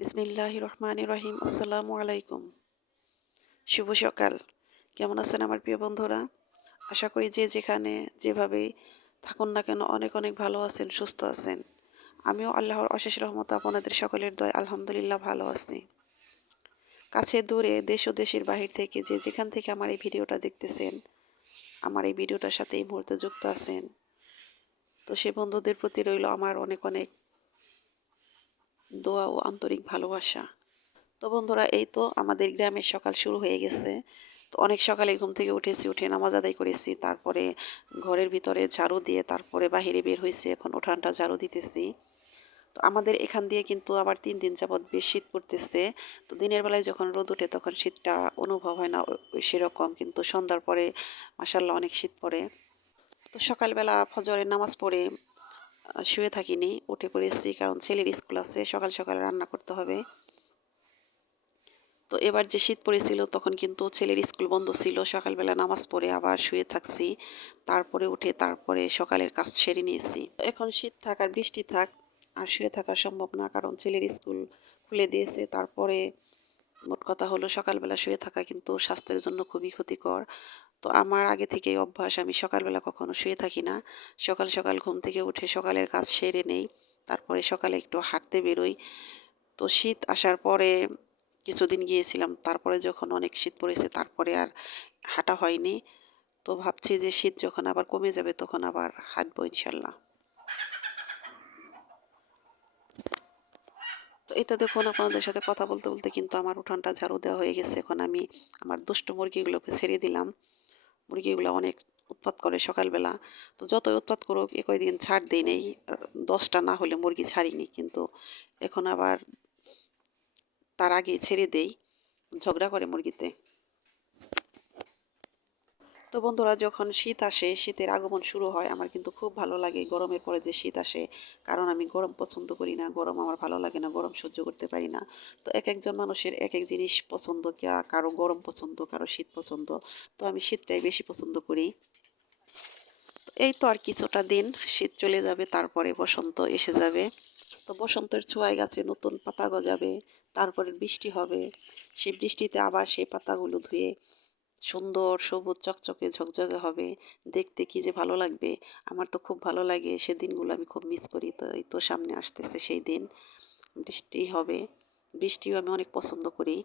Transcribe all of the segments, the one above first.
বিসমিল্লাহির রহমানির রহিম। আসসালামু আলাইকুম। শুভ সকাল। কেমন আছেন আমার প্রিয় বন্ধুরা? আশা করি যে যেখানে যেভাবেই থাকুন না কেন অনেক অনেক ভালো আছেন, সুস্থ আছেন। আমিও আল্লাহর অশেষ রহমতে আপনাদের সকলের দয়ায় আলহামদুলিল্লাহ ভালো আছি। কাছে দূরে দেশ ও দেশের বাহির থেকে যে যেখান থেকে আমার এই ভিডিওটা দেখতেছেন, আমার এই ভিডিওটার সাথে এই মুহূর্তে যুক্ত আছেন, তো সে বন্ধুদের প্রতি রইল আমার অনেক অনেক দোয়া ও আন্তরিক ভালোবাসা। তো বন্ধুরা, এই তো আমাদের গ্রামের সকাল শুরু হয়ে গেছে। তো অনেক সকালে ঘুম থেকে উঠেছি, উঠে নামাজ আদায় করেছি, তারপরে ঘরের ভিতরে ঝাড়ু দিয়ে তারপরে বাহিরে বের হয়েছি, এখন উঠানটা ঝাড়ু দিতেছি। তো আমাদের এখান দিয়ে কিন্তু আবার 3 দিন যাবৎ বেশ শীত পড়তেছে। তো দিনের বেলায় যখন রোদ ওঠে তখন শীতটা অনুভব হয় না সেরকম, কিন্তু সন্ধ্যার পরে মাসাল্লাহ অনেক শীত পড়ে। তো সকালবেলা ফজরের নামাজ পড়ে শুয়ে থাকিনি, উঠে পড়েছি, কারণ ছেলের স্কুল আছে, সকাল সকাল রান্না করতে হবে। তো এবার যে শীত পড়েছিল তখন কিন্তু ছেলের স্কুল বন্ধ ছিল, সকালবেলা নামাজ পড়ে আবার শুয়ে থাকছি, তারপরে উঠে তারপরে সকালের কাজ সেরে নিয়েছি। এখন শীত থাক আর বৃষ্টি থাক, আর শুয়ে থাকা সম্ভব না, কারণ ছেলের স্কুল খুলে দিয়েছে। তারপরে মোট কথা হলো সকালবেলা শুয়ে থাকা কিন্তু স্বাস্থ্যের জন্য খুবই ক্ষতিকর। তো আমার আগে থেকেই অভ্যাস, আমি সকালবেলা কখনো শুয়ে থাকি না। সকাল সকাল ঘুম থেকে উঠে সকালের কাজ সেরে নেই, তারপরে সকালে একটু হাঁটতে বেরোই। তো শীত আসার পরে কিছুদিন গিয়েছিলাম, তারপরে যখন অনেক শীত পড়েছে তারপরে আর হাঁটা হয়নি। তো ভাবছি যে শীত যখন আবার কমে যাবে তখন আবার হাঁটবো ইনশাল্লাহ। তো এই তো দেখুন, আপনাদের সাথে কথা বলতে বলতে কিন্তু আমার উঠানটা ঝাড়ু দেওয়া হয়ে গেছে। এখন আমি আমার দুষ্ট মুরগিগুলোকে ছেড়ে দিলাম। মুরগিগুলো অনেক উৎপাত করে সকালবেলা। তো যতই উৎপাত করুক, এ কয়দিন ছাড় দিই নেই, 10টা না হলে মুরগি ছাড়িনি, কিন্তু এখন আবার তার আগে ছেড়ে দেই, ঝগড়া করে মুরগিতে। তো বন্ধুরা, যখন শীত আসে, শীতের আগমন শুরু হয়, আমার কিন্তু খুব ভালো লাগে গরমের পরে যে শীত আসে, কারণ আমি গরম পছন্দ করি না, গরম আমার ভালো লাগে না, গরম সহ্য করতে পারি না। তো এক একজন মানুষের এক এক জিনিস পছন্দ, কারো গরম পছন্দ, কারো শীত পছন্দ। তো আমি শীতটাই বেশি পছন্দ করি। এই তো আর কিছুটা দিন, শীত চলে যাবে, তারপরে বসন্ত এসে যাবে। তো বসন্তের ছোঁয়ায় গাছে নতুন পাতা গজাবে, তারপরে বৃষ্টি হবে। সেই বৃষ্টিতে আবার সেই পাতাগুলো ধুয়ে সুন্দর সবুজ চকচকে ঝকঝকে হবে, দেখতে কি যে ভালো লাগবে। আমার তো খুব ভালো লাগে, সে দিনগুলো আমি খুব মিস করি। তো এই তো সামনে আসতেছে সেই দিন, বৃষ্টি হবে, বৃষ্টিও আমি অনেক পছন্দ করি।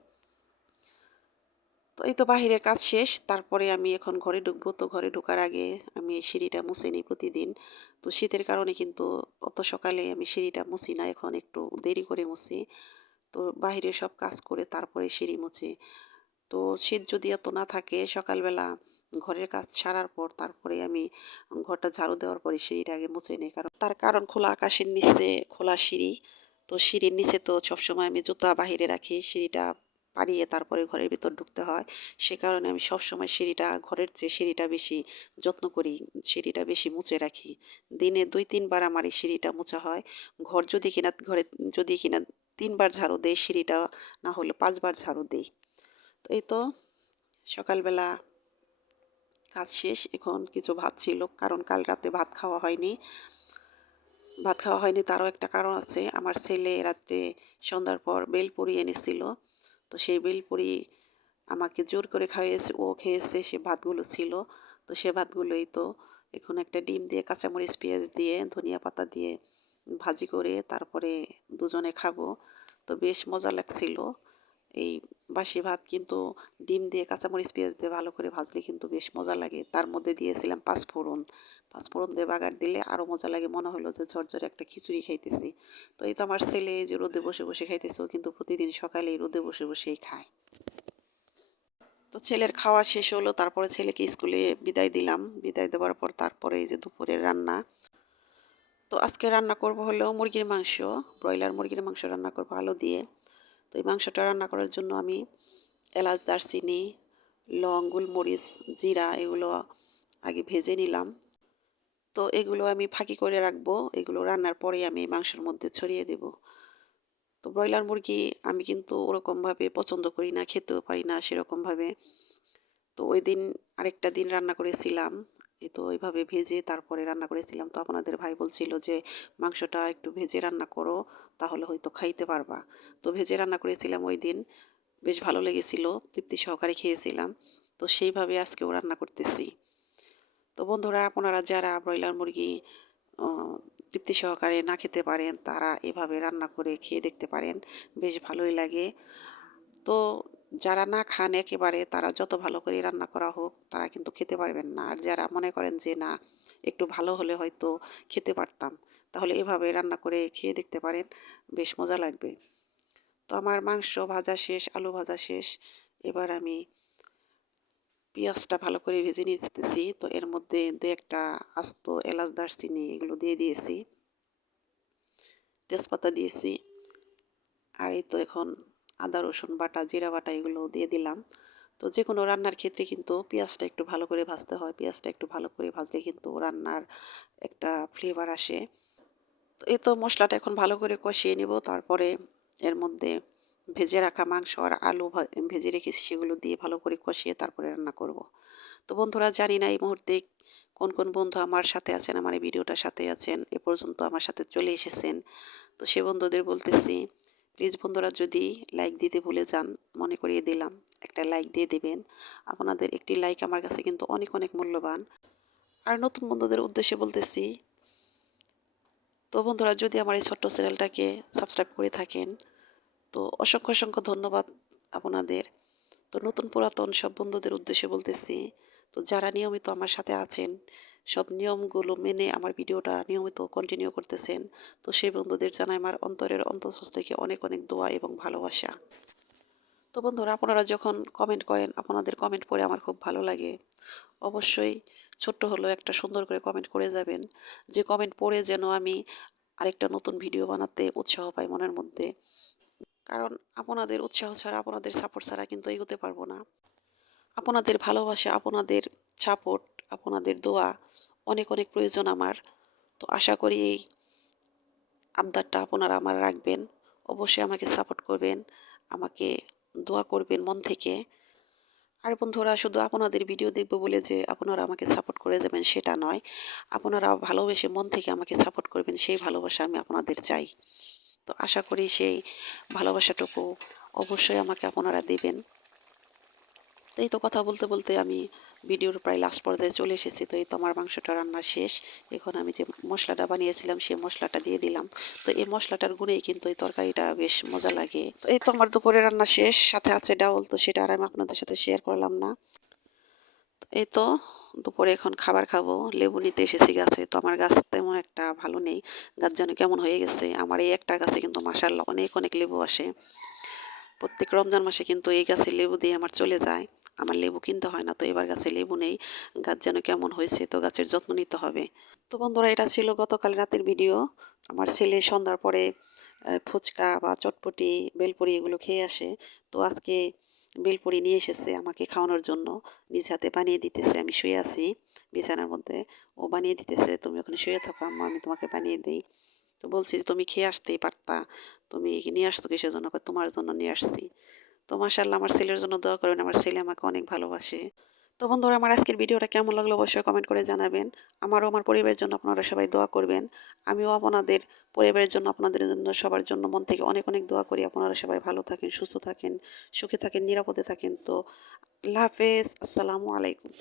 তো এই তো বাহিরের কাজ শেষ, তারপরে আমি এখন ঘরে ঢুকবো। তো ঘরে ঢোকার আগে আমি এই সিঁড়িটা মুছে নিই প্রতিদিন। তো শীতের কারণে কিন্তু অত সকালে আমি সিঁড়িটা মুছি না, এখন একটু দেরি করে মুছি। তো বাহিরে সব কাজ করে তারপরে সিঁড়ি মুছি। তো শীত যদি এত না থাকে, সকালবেলা ঘরের কাজ সারার পর তারপরে আমি ঘরটা ঝাড়ু দেওয়ার পরে সিঁড়িটা আগে মুছে নিই, কারণ তার কারণ খোলা আকাশের নিচে খোলা সিঁড়ি। তো সিঁড়ির নিচে তো সবসময় আমি জুতা বাহিরে রাখি, সিঁড়িটা পাড়িয়ে তারপরে ঘরের ভিতর ঢুকতে হয়। সে কারণে আমি সবসময় সিঁড়িটা, ঘরের চেয়ে সিঁড়িটা বেশি যত্ন করি, সিঁড়িটা বেশি মুছে রাখি। দিনে 2-3 বার আমার এই সিঁড়িটা মোছা হয়। ঘরে যদি কিনা 3 বার ঝাড়ু দেই, সিঁড়িটা না হলে 5 বার ঝাড়ু দেই। তো এই তো সকালবেলা কাজ শেষ, এখন কিছু ভাবছিল, কারণ কাল রাতে ভাত খাওয়া হয়নি, তারও একটা কারণ আছে। আমার ছেলে রাত্রে সন্ধ্যার পর বেলপুরি এনেছিল। তো সেই বেলপুরি আমাকে জোর করে খাইয়েছে, ও খেয়েছে, সে ভাতগুলো ছিল। তো সে ভাতগুলোই তো এখন একটা ডিম দিয়ে, কাঁচামরিচ পেঁয়াজ দিয়ে, ধনিয়া পাতা দিয়ে ভাজি করে তারপরে দুজনে খাবো। তো বেশ মজা লাগছিল এই বাসি ভাত, কিন্তু ডিম দিয়ে কাঁচামরিচ পেঁয়াজ দিয়ে ভালো করে ভাজলে কিন্তু বেশ মজা লাগে। তার মধ্যে দিয়েছিলাম পাঁচফোড়ন, পাঁচফোড়ন দিয়ে বাগার দিলে আরও মজা লাগে, মনে হলো যে ঝরঝরে একটা খিচুড়ি খাইতেছি। তো এই তো আমার ছেলে এই যে রোদে বসে বসে খাইতেছে, ও কিন্তু প্রতিদিন সকালে এই রোদে বসে বসেই খায়। তো ছেলের খাওয়া শেষ হলো, তারপরে ছেলেকে স্কুলে বিদায় দিলাম, বিদায় দেওয়ার পর তারপরে এই যে দুপুরের রান্না। তো আজকে রান্না করব হলো মুরগির মাংস, ব্রয়লার মুরগির মাংস রান্না করবো আলু দিয়ে। তো এই মাংসটা রান্না করার জন্য আমি এলাচ, দারচিনি, লং, গোলমরিচ, জিরা এগুলো আগে ভেজে নিলাম। তো এগুলো আমি ফাঁকি করে রাখবো, এগুলো রান্নার পরে আমি এই মাংসের মধ্যে ছড়িয়ে দেব। তো ব্রয়লার মুরগি আমি কিন্তু ওরকমভাবে পছন্দ করি না, খেতেও পারি না সেরকমভাবে। তো ওই দিন আরেকটা দিন রান্না করেছিলাম, এই তো এইভাবে ভেজে তারপরে রান্না করেছিলাম। তো আপনাদের ভাই বলছিল যে মাংসটা একটু ভেজে রান্না করো, তাহলে হয়তো খাইতে পারবা। তো ভেজে রান্না করেছিলাম ওই দিন, বেশ ভালো লেগেছিল, তৃপ্তি সহকারে খেয়েছিলাম। তো সেইভাবে আজকেও রান্না করতেছি। তো বন্ধুরা, আপনারা যারা ব্রয়লার মুরগি আ তৃপ্তি সহকারে না খেতে পারেন, তারা এভাবে রান্না করে খেয়ে দেখতে পারেন। বেশ ভালোই লাগে। তো যারা না খান একেবারে, তারা যত ভালো করে রান্না করা হোক, তারা কিন্তু খেতে পারবেন না। আর যারা মনে করেন যে না, একটু ভালো হলে হয়তো খেতে পারতাম, তাহলে এভাবে রান্না করে খেয়ে দেখতে পারেন, বেশ মজা লাগবে। তো আমার মাংস ভাজা শেষ, আলু ভাজা শেষ। এবার আমি পেঁয়াজটা ভালো করে ভেজে নিতেছি। তো এর মধ্যে ২-১ টা আস্ত এলাচ, দারচিনি এগুলো দিয়ে দিয়েছি। তেজপাতা দিয়েছি। আর এই তো এখন আদা, রসুন বাটা, জিরা বাটা এগুলো দিয়ে দিলাম। তো যেকোনো রান্নার ক্ষেত্রে কিন্তু পেঁয়াজটা একটু ভালো করে ভাজতে হয়। পেঁয়াজটা একটু ভালো করে ভাজলে কিন্তু রান্নার একটা ফ্লেভার আসে। তো এই তো মসলাটা এখন ভালো করে কষিয়ে নেব। তারপরে এর মধ্যে ভেজে রাখা মাংস আর আলু ভেজে রেখেছি, সেগুলো দিয়ে ভালো করে কষিয়ে তারপরে রান্না করব। তো বন্ধুরা, জানি না এই মুহূর্তে কোন কোন বন্ধু আমার সাথে আছেন, আমার এই ভিডিওটার সাথে আছেন, এ পর্যন্ত আমার সাথে চলে এসেছেন। তো সে বন্ধুদের বলতেছি, প্লিজ বন্ধুরা, যদি লাইক দিতে ভুলে যান, মনে করিয়ে দিলাম, একটা লাইক দিয়ে দেবেন। আপনাদের একটি লাইক আমার কাছে কিন্তু অনেক অনেক মূল্যবান। আর নতুন বন্ধুদের উদ্দেশ্যে বলতেছি, তো বন্ধুরা, যদি আমার এই ছোট্ট চ্যানেলটাকে সাবস্ক্রাইব করে থাকেন, তো অসংখ্য অসংখ্য ধন্যবাদ আপনাদের। তো নতুন পুরাতন সব বন্ধুদের উদ্দেশ্যে বলতেছি, তো যারা নিয়মিত আমার সাথে আছেন, সব নিয়মগুলো মেনে আমার ভিডিওটা নিয়মিত কন্টিনিউ করতেছেন, তো সেই বন্ধুদের জানাই আমার অন্তরের অন্তঃস্থল থেকে অনেক অনেক দোয়া এবং ভালোবাসা। তো বন্ধুরা, আপনারা যখন কমেন্ট করেন, আপনাদের কমেন্ট পড়ে আমার খুব ভালো লাগে। অবশ্যই ছোট্ট হলেও একটা সুন্দর করে কমেন্ট করে যাবেন, যে কমেন্ট পড়ে যেন আমি আরেকটা নতুন ভিডিও বানাতে উৎসাহ পাই মনের মধ্যে। কারণ আপনাদের উৎসাহ ছাড়া, আপনাদের সাপোর্ট ছাড়া কিন্তু এগোতে পারবো না। আপনাদের ভালোবাসা, আপনাদের সাপোর্ট, আপনাদের দোয়া অনেক অনেক প্রয়োজন আমার। তো আশা করি এই আবদারটা আপনারা আমার রাখবেন। অবশ্যই আমাকে সাপোর্ট করবেন, আমাকে দোয়া করবেন মন থেকে। আর বন্ধুরা, শুধু আপনাদের ভিডিও দেখব বলে যে আপনারা আমাকে সাপোর্ট করে দেবেন সেটা নয়। আপনারা ভালোবেসে মন থেকে আমাকে সাপোর্ট করবেন, সেই ভালোবাসা আমি আপনাদের চাই। তো আশা করি সেই ভালোবাসাটুকু অবশ্যই আমাকে আপনারা দেবেন। তো এই তো কথা বলতে বলতে আমি ভিডিওর প্রায় লাস্ট পর্যায়ে চলে এসেছি। তো এই তো আমার মাংসটা রান্না শেষ। এখন আমি যে মশলাটা বানিয়েছিলাম, সেই মশলাটা দিয়ে দিলাম। তো এই মশলাটার গুণেই কিন্তু এই তরকারিটা বেশ মজা লাগে। তো এই তো আমার দুপুরে রান্না শেষ, সাথে আছে ডাউল। তো সেটা আর আমি আপনাদের সাথে শেয়ার করলাম না। এই তো দুপুরে এখন খাবার খাবো। লেবু নিতে এসেছি গাছে। তো আমার গাছ তেমন একটা ভালো নেই। গাছ যেন কেমন হয়ে গেছে। আমার এই একটা গাছে কিন্তু মাশাআল্লাহ অনেক অনেক লেবু আসে। প্রত্যেক রমজান মাসে কিন্তু এই গাছে লেবু দিয়ে আমার চলে যায়। আমার লেবু কিনতে হয় না। তো এবার গাছে লেবু নেই। গাছ যেন কেমন হয়েছে, তো গাছের যত্ন নিতে হবে। তো বন্ধুরা, এটা ছিল গতকাল রাতের ভিডিও। আমার ছেলে সন্ধ্যার পরে ফুচকা বা চটপটি, বেলপুরি এগুলো খেয়ে আসে। তো আজকে বেলপুরি নিয়ে এসেছে আমাকে খাওয়ানোর জন্য। নিজ হাতে বানিয়ে দিতেছে। আমি শুয়ে আছি বিছানার মধ্যে। ও বানিয়ে দিতেছে, "তুমি ওখানে শুয়ে থাকো আম্মু, আমি তোমাকে বানিয়ে দেই।" তো বলছি যে, "তুমি খেয়ে আসতেই পারতা। তুমি নিয়ে আসছো কিসের জন্য?" কয়, "তোমার জন্য নিয়ে আসছি।" তো মাশাআল্লাহ, আমার ছেলের জন্য দোয়া করবেন। আমার ছেলে আমাকে অনেক ভালোবাসে। তো বন্ধুরা, আমার আজকের ভিডিওটা কেমন লাগলো অবশ্যই কমেন্ট করে জানাবেন। আমারও আমার পরিবারের জন্য আপনারা সবাই দোয়া করবেন। আমিও আপনাদের পরিবারের জন্য, আপনাদের জন্য, সবার জন্য মন থেকে অনেক অনেক দোয়া করি। আপনারা সবাই ভালো থাকেন, সুস্থ থাকেন, সুখে থাকেন, নিরাপদে থাকেন। তো আল্লাহ হাফেজ। আসসালামু আলাইকুম।